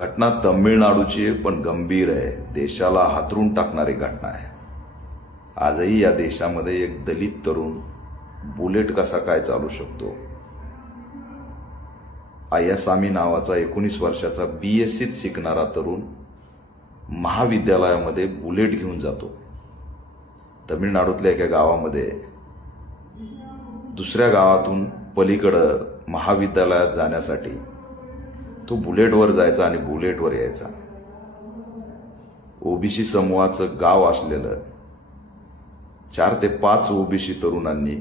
घटना तमिळनाडूची आहे, पण गंभीर आहे, देशाला हादरून टाकणारी घटना आहे। आजही या देशामध्ये एक दलित तरुण बुलेट कसा काय चालू शकतो। अय्यासामी नावाचा 19 वर्षाचा बीएससीत शिकणारा तरुण महाविद्यालयामध्ये बुलेट घेऊन जातो। तमिळनाडूतल्या एका गावामध्ये दुसऱ्या गावातून पलीकडे महाविद्यालयात जाण्यासाठी तो बुलेटवर जायचा आणि बुलेटवर यायचा। ओबीसी समूहाचं गाव असलेलं 4 ते 5 ओबीसी तरुणांनी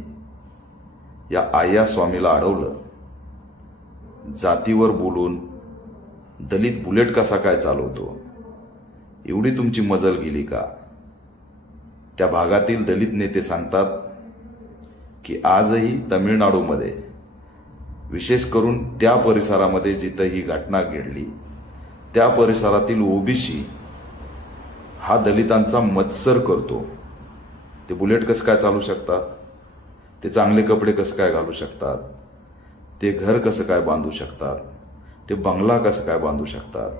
या अय्यास्वामीला अडवलं। जातीवर बोलून दलित बुलेट कसा काय चालवतो एवढी तुमची मजल गेली का? त्या भागातील दलित नेते सांगतात की आजही तमिळनाडूमध्ये विशेष करून त्या परिसरामध्ये जिथे ही घटना घडली त्या परिसरातील ओबीसी हा दलितांचा मत्सर करतो। ते बुलेट कसं काय चालू शकतात, ते चांगले कपडे कसं काय घालू शकतात, ते घर कसं काय बांधू शकतात, ते बंगला कसं काय बांधू शकतात,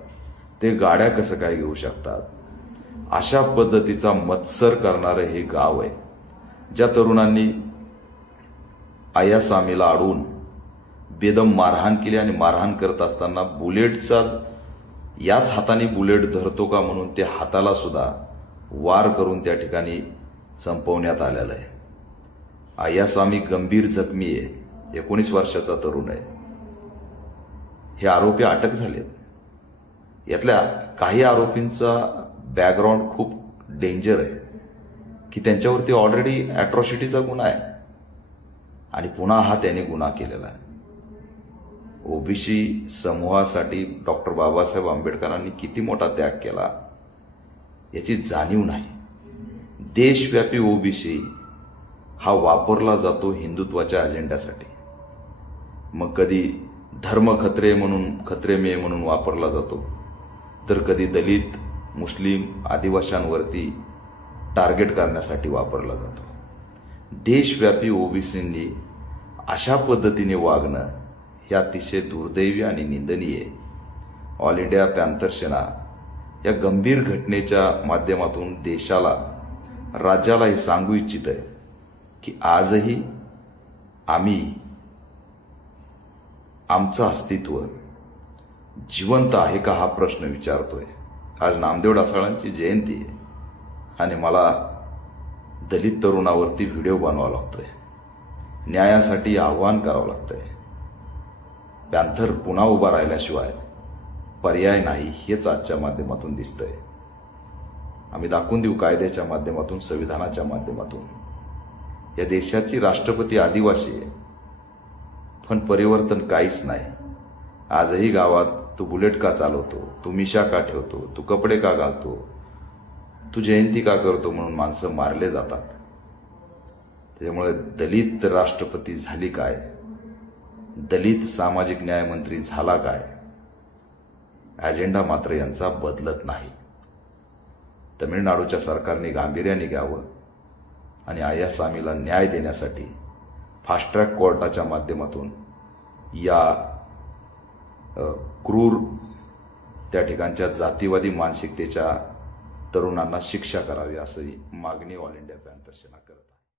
ते गाड्या कसं काय घेऊ शकतात, अशा पद्धतीचा मत्सर करणारे हे गाव आहे। ज्या तरुणांनी अय्यासामीला अडवून बेदम मारहाण केली आणि मारहाण करत असताना बुलेटचा याच हाताने बुलेट धरतो का म्हणून त्या हाताला सुद्धा वार करून त्या ठिकाणी संपवण्यात आलेला आहे। अय्यासामी गंभीर जखमी आहे, 19 वर्षाचा तरुण आहे। हे आरोपी अटक झालेत। यातल्या काही आरोपींचा बॅकग्राऊंड खूप डेंजर आहे की त्यांच्यावरती ऑलरेडी अॅट्रॉसिटीचा गुन्हा आहे आणि पुन्हा हा त्याने गुन्हा केलेला आहे। ओबीसी समूहासाठी डॉक्टर बाबासाहेब आंबेडकरांनी किती मोठा त्याग केला याची जाणीव नाही। देशव्यापी ओबीसी हा वापरला जातो हिंदुत्वाच्या अजेंड्यासाठी। मग कधी धर्म खत्रे म्हणून वापरला जातो, तर कधी दलित, मुस्लिम, आदिवासींवरती टार्गेट करण्यासाठी वापरला जातो। देशव्यापी ओबीसींनी अशा पद्धतीने वागणं हे अतिशय दुर्दैवी आणि निंदनीय आहे। ऑल इंडिया पॅंथर सेना या गंभीर घटनेच्या माध्यमातून देशाला, राज्याला हे सांगू इच्छित आहे की आजही आम्ही आमचं अस्तित्व जिवंत आहे का हा प्रश्न विचारतोय। आज नामदेव ढसाळांची जयंती आहे आणि मला दलित तरुणावरती व्हिडिओ बनवावा लागतोय, न्यायासाठी आव्हान करावं लागतंय। पॅंथर पुन्हा उभा राहिल्याशिवाय पर्याय नाही हेच आजच्या माध्यमातून दिसतंय। आम्ही दाखवून देऊ कायद्याच्या माध्यमातून, संविधानाच्या माध्यमातून। या देशाची राष्ट्रपती आदिवासी आहे, पण परिवर्तन काहीच नाही। आजही गावात तू बुलेट का चालवतो, तू मिशा का ठेवतो, तू कपडे का घालतो, तू जयंती का करतो म्हणून माणसं मारले जातात। त्यामुळे दलित राष्ट्रपती झाली काय, दलित सामाजिक न्याय मंत्री झाला काय, अजेंडा मात्र यांचा बदलत नाही। तमिळनाडूच्या सरकारने गांभीर्याने घ्यावं आणि अय्यासामीला न्याय देण्यासाठी फास्ट ट्रॅक कोर्टाच्या माध्यमातून या क्रूर त्या ठिकाणच्या जातीवादी मानसिकतेच्या तरुणांना शिक्षा करावी, अशी मागणी ऑल इंडिया पॅंथर सेना